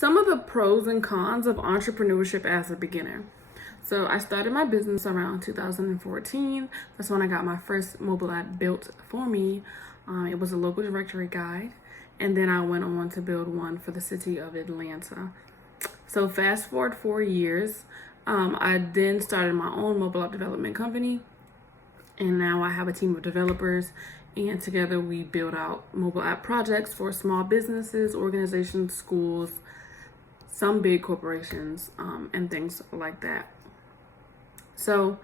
some of the pros and cons of entrepreneurship as a beginner. So I started my business around 2014. That's when I got my first mobile app built for me. It was a local directory guide. And then I went on to build one for the city of Atlanta. So fast forward 4 years, I then started my own mobile app development company. And now I have a team of developers, and together we build out mobile app projects for small businesses, organizations, schools, some big corporations, and things like that. So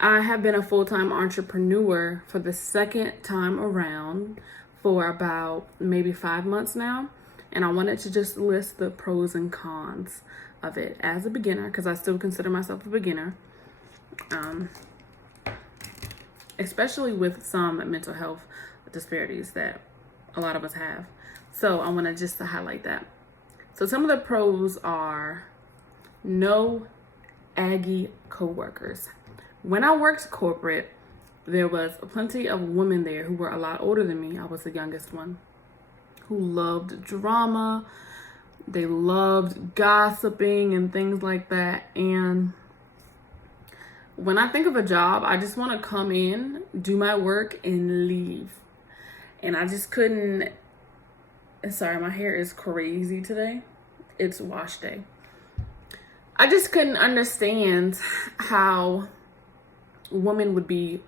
I have been a full-time entrepreneur for the second time around for about maybe 5 months now. And I wanted to just list the pros and cons of it as a beginner, because I still consider myself a beginner. Especially with some mental health disparities that a lot of us have. So I want to just highlight that. So some of the pros are no aggy coworkers. When I worked corporate, there was plenty of women there who were a lot older than me. I was the youngest one, who loved drama. They loved gossiping and things like that. And when I think of a job, I just want to come in, do my work, and leave. And I just couldn't. Sorry, my hair is crazy today. It's wash day. I just couldn't understand how women would be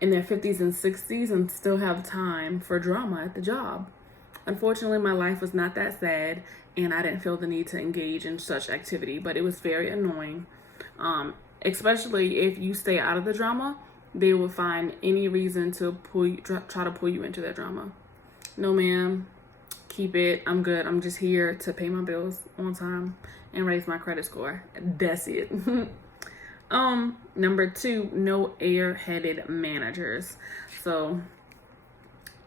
in their 50s and 60s and still have time for drama at the job. Unfortunately, my life was not that sad, and I didn't feel the need to engage in such activity, but it was very annoying. Especially if you stay out of the drama, they will find any reason to try to pull you into their drama. No, ma'am, keep it. I'm good. I'm just here to pay my bills on time and raise my credit score. That's it. Number 2, no airheaded managers. So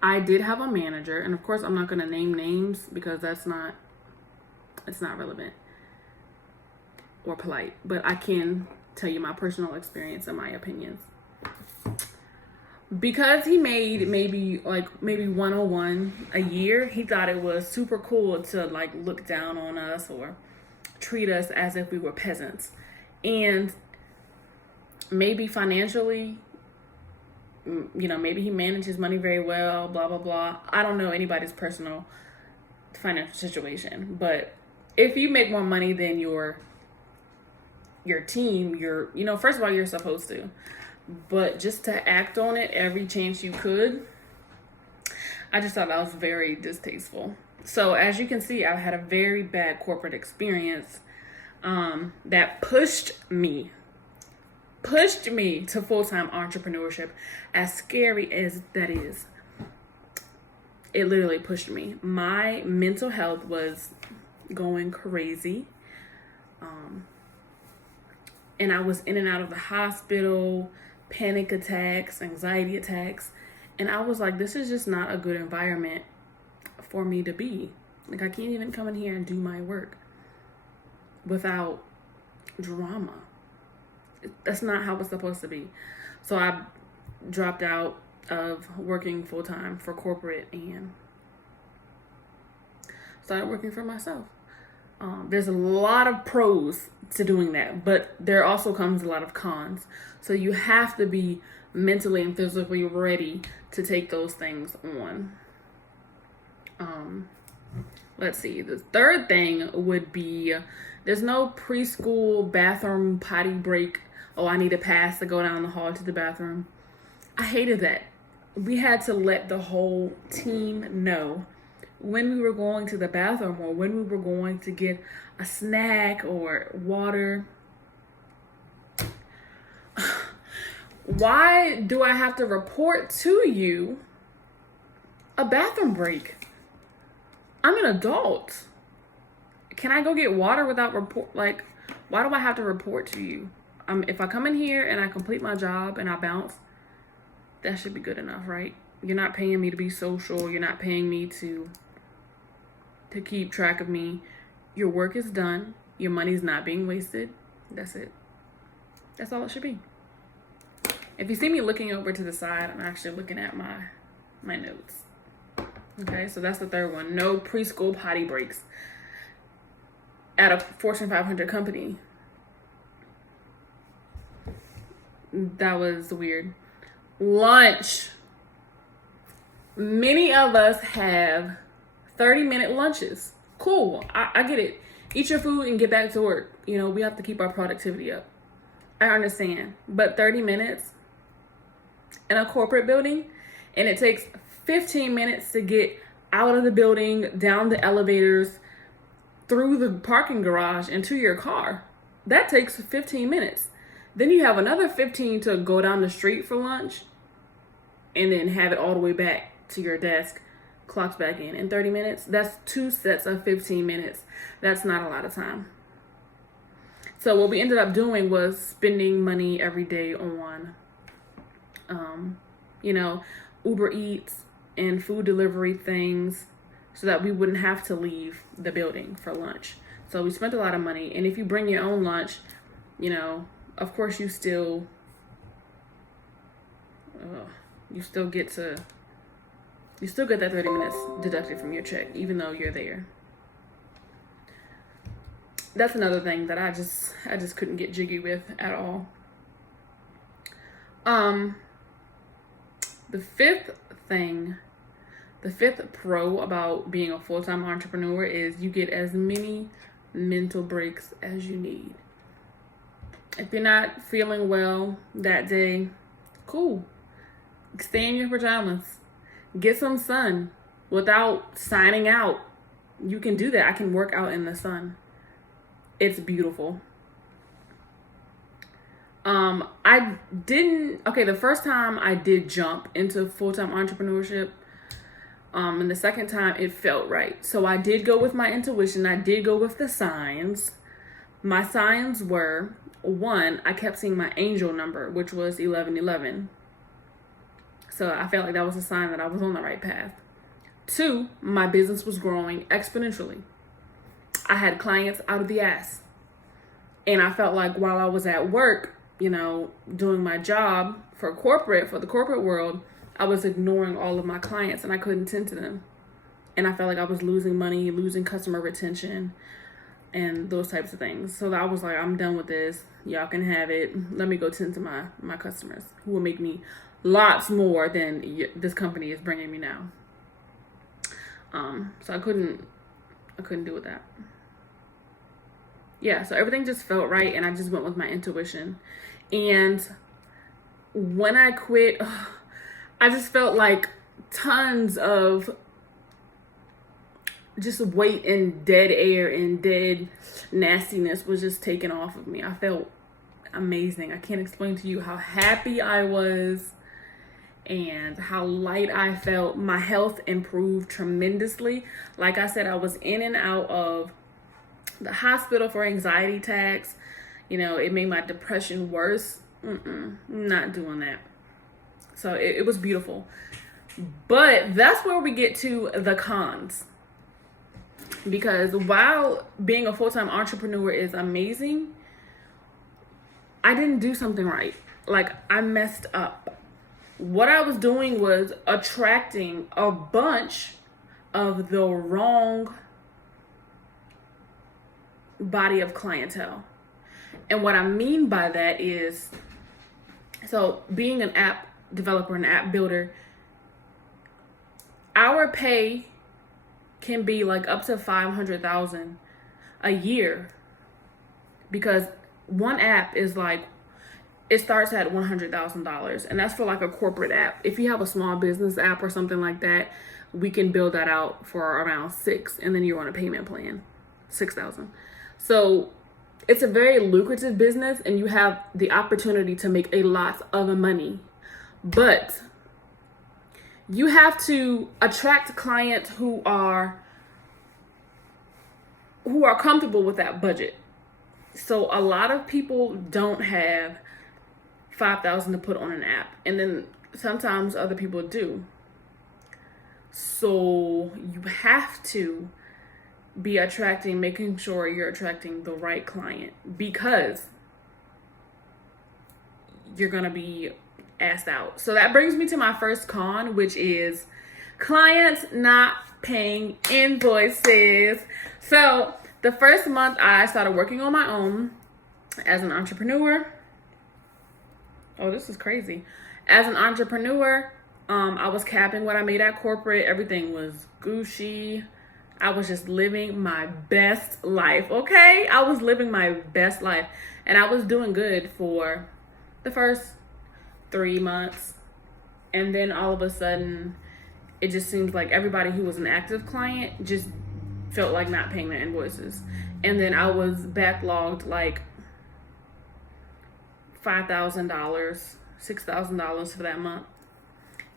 I did have a manager, and of course I'm not going to name names because it's not relevant or polite, but I can tell you my personal experience and my opinions. Because he made maybe 101 a year, he thought it was super cool to look down on us or treat us as if we were peasants. And maybe financially, maybe he manages money very well, blah, blah, blah. I don't know anybody's personal financial situation, but if you make more money than your team, first of all, you're supposed to, but just to act on it every chance you could, I just thought that was very distasteful. So as you can see, I had a very bad corporate experience that pushed me to full-time entrepreneurship. As scary as that is, it literally pushed me. My mental health was going crazy. And I was in and out of the hospital, panic attacks, anxiety attacks. And I was like, this is just not a good environment for me to be. I can't even come in here and do my work without drama. That's not how it's supposed to be. So I dropped out of working full-time for corporate and started working for myself. There's a lot of pros to doing that, but there also comes a lot of cons. So you have to be mentally and physically ready to take those things on. Let's see. The third thing would be there's no preschool bathroom potty break. Oh, I need a pass to go down the hall to the bathroom. I hated that. We had to let the whole team know when we were going to the bathroom or when we were going to get a snack or water. Why do I have to report to you a bathroom break? I'm an adult. Can I go get water without report? Why do I have to report to you? If I come in here and I complete my job and I bounce, that should be good enough, right? You're not paying me to be social. You're not paying me to keep track of me. Your work is done. Your money's not being wasted. That's it. That's all it should be. If you see me looking over to the side, I'm actually looking at my notes. Okay, so that's the third one. No preschool potty breaks at a Fortune 500 company. That was weird. Lunch. Many of us have 30-minute lunches. Cool, I get it. Eat your food and get back to work. You know, we have to keep our productivity up. I understand. But 30 minutes in a corporate building, and it takes 15 minutes to get out of the building, down the elevators, through the parking garage, and to your car. That takes 15 minutes. Then you have another 15 to go down the street for lunch, and then have it all the way back to your desk, clocks back in 30 minutes. That's 2 sets of 15 minutes. That's not a lot of time. So what we ended up doing was spending money every day on, Uber Eats and food delivery things so that we wouldn't have to leave the building for lunch. So we spent a lot of money. And if you bring your own lunch, of course you still get that 30 minutes deducted from your check, even though you're there. That's another thing that I just couldn't get jiggy with at all. The fifth pro about being a full-time entrepreneur is you get as many mental breaks as you need. If you're not feeling well that day, cool. Stay in your pajamas. Get some sun without signing out. You can do that. I can work out in the sun. It's beautiful. The first time I did jump into full-time entrepreneurship, and the second time it felt right. So I did go with my intuition. I did go with the signs. My signs were, 1, I kept seeing my angel number, which was 1111. So I felt like that was a sign that I was on the right path. 2, my business was growing exponentially. I had clients out of the ass. And I felt like while I was at work, doing my job for the corporate world, I was ignoring all of my clients and I couldn't tend to them. And I felt like I was losing money, losing customer retention, and those types of things. So I was like, I'm done with this. Y'all can have it. Let me go tend to my customers who will make me lots more than this company is bringing me now. So I couldn't do with that. Yeah, so everything just felt right, and I just went with my intuition. And when I quit, I just felt like tons of just weight and dead air and dead nastiness was just taken off of me. I felt amazing. I can't explain to you how happy I was and how light I felt. My health improved tremendously. Like I said, I was in and out of the hospital for anxiety attacks. It made my depression worse. Not doing that. So it was beautiful. But that's where we get to the cons. Because while being a full-time entrepreneur is amazing, I didn't do something right. Like, I messed up. What I was doing was attracting a bunch of the wrong body of clientele. And what I mean by that is, so being an app developer, an app builder, our pay can be like up to $500,000 a year, because one app is like, it starts at $100,000, and that's for like a corporate app. If you have a small business app or something like that, we can build that out for around $6,000, and then you're on a payment plan, $6,000. So it's a very lucrative business, and you have the opportunity to make a lot of money, but you have to attract clients who are comfortable with that budget. So a lot of people don't have $5,000 to put on an app, and then sometimes other people do. So you have to be making sure you're attracting the right client, because you're gonna be asked out. So that brings me to my first con, which is Clients not paying invoices. So the first month I started working on my own as an entrepreneur. Oh, this is crazy. As an entrepreneur, I was capping what I made at corporate. Everything was Gucci. I was just living my best life, okay? I was living my best life. And I was doing good for the first 3 months. And then all of a sudden, it just seems like everybody who was an active client just felt like not paying their invoices. And then I was backlogged like $5,000, $6,000 for that month.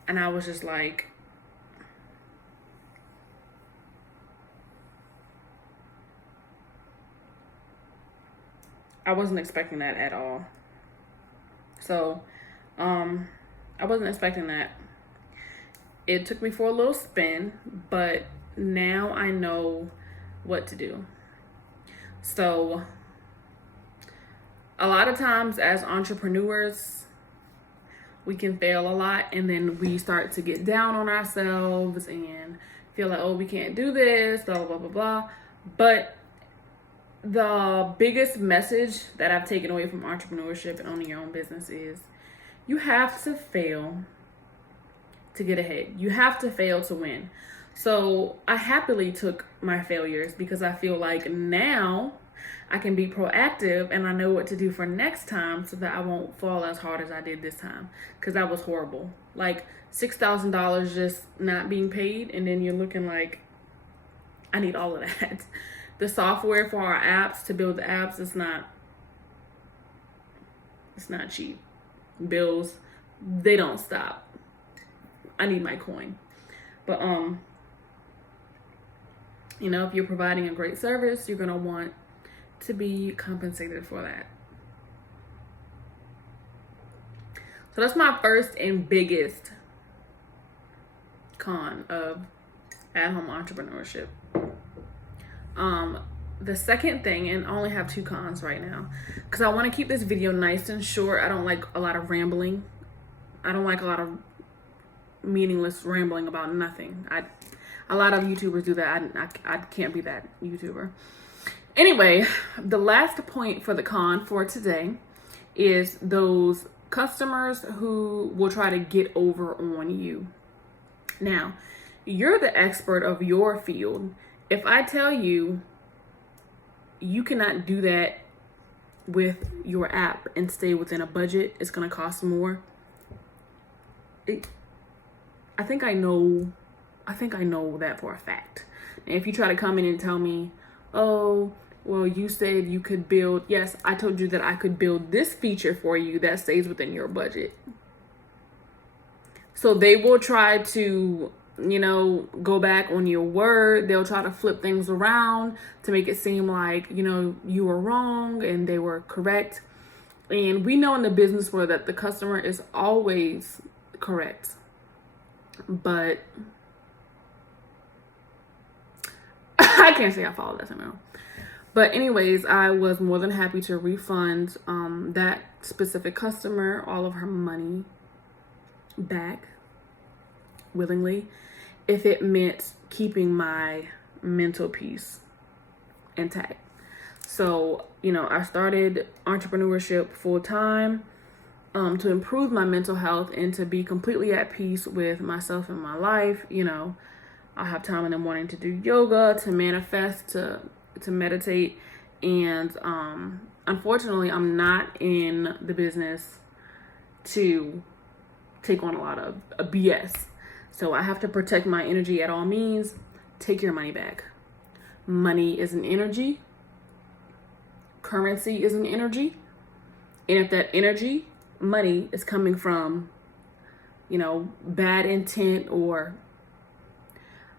And I was just like, I wasn't expecting that at all. So, I wasn't expecting that. It took me for a little spin, but now I know what to do. So, a lot of times as entrepreneurs, we can fail a lot, and then we start to get down on ourselves and feel like, oh, we can't do this, blah, blah, blah, blah, blah. But the biggest message that I've taken away from entrepreneurship and owning your own business is you have to fail to get ahead. You have to fail to win. So I happily took my failures because I feel like now I can be proactive and I know what to do for next time so that I won't fall as hard as I did this time, because that was horrible. Like $6,000 just not being paid, and then you're looking like, I need all of that. The software for our apps, to build the apps, it's not cheap. Bills, they don't stop. I need my coin. But you know, if you're providing a great service, you're gonna want to be compensated for that. So that's my first and biggest con of at-home entrepreneurship. The second thing, and I only have 2 cons right now, because I want to keep this video nice and short. I don't like a lot of rambling. I don't like a lot of meaningless rambling about nothing. A lot of YouTubers do that. I can't be that YouTuber. Anyway, the last point for the con for today is those customers who will try to get over on you. Now, you're the expert of your field. If I tell you you cannot do that with your app and stay within a budget, it's going to cost more. I think I know that for a fact. And if you try to come in and tell me, oh, well, you said you could build, yes, I told you that I could build this feature for you that stays within your budget. So they will try to, you know, go back on your word. They'll try to flip things around to make it seem like, you know, you were wrong and they were correct. And we know in the business world that the customer is always correct. But I can't say I followed that somehow. But anyways, I was more than happy to refund that specific customer all of her money back willingly if it meant keeping my mental peace intact. So, you know, I started entrepreneurship full time to improve my mental health and to be completely at peace with myself and my life. You know, I have time in the morning to do yoga, to manifest, to meditate. And unfortunately, I'm not in the business to take on a lot of BS. So I have to protect my energy at all means. Take your money back. Money is an energy. Currency is an energy. And if that energy, money, is coming from, you know, bad intent or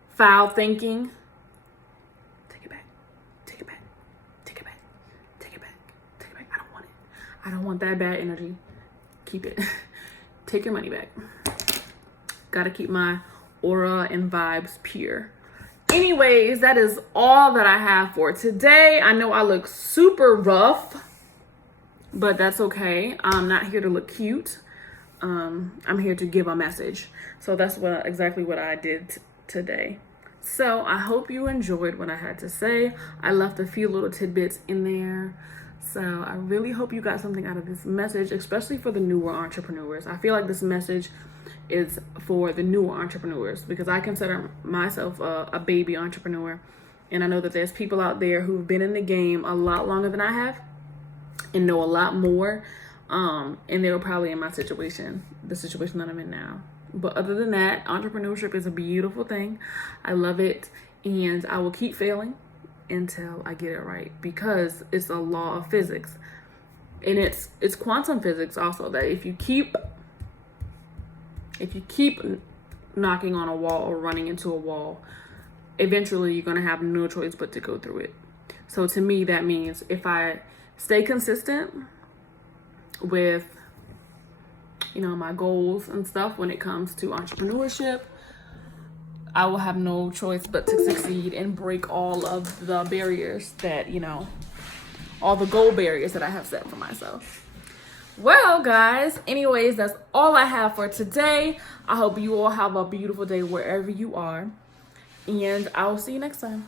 foul thinking, take it back. Take it back. Take it back. Take it back. Take it back. I don't want it. I don't want that bad energy. Keep it. Take your money back. Gotta keep my aura and vibes pure. Anyways, that is all that I have for today. I know I look super rough, but that's okay. I'm not here to look cute. I'm here to give a message. So that's exactly what I did today. So I hope you enjoyed what I had to say. I left a few little tidbits in there. So I really hope you got something out of this message, especially for the newer entrepreneurs. I feel like this message is for the newer entrepreneurs because I consider myself a baby entrepreneur. And I know that there's people out there who've been in the game a lot longer than I have and know a lot more. And they were probably in my situation, the situation that I'm in now. But other than that, entrepreneurship is a beautiful thing. I love it. And I will keep failing until I get it right because it's a law of physics. And it's quantum physics also, that if you keep knocking on a wall or running into a wall, eventually you're going to have no choice but to go through it. So to me, that means if I stay consistent with, my goals and stuff when it comes to entrepreneurship, I will have no choice but to succeed and break all of the barriers that, all the goal barriers that I have set for myself. Well, guys, anyways, that's all I have for today. I hope you all have a beautiful day wherever you are. And I will see you next time.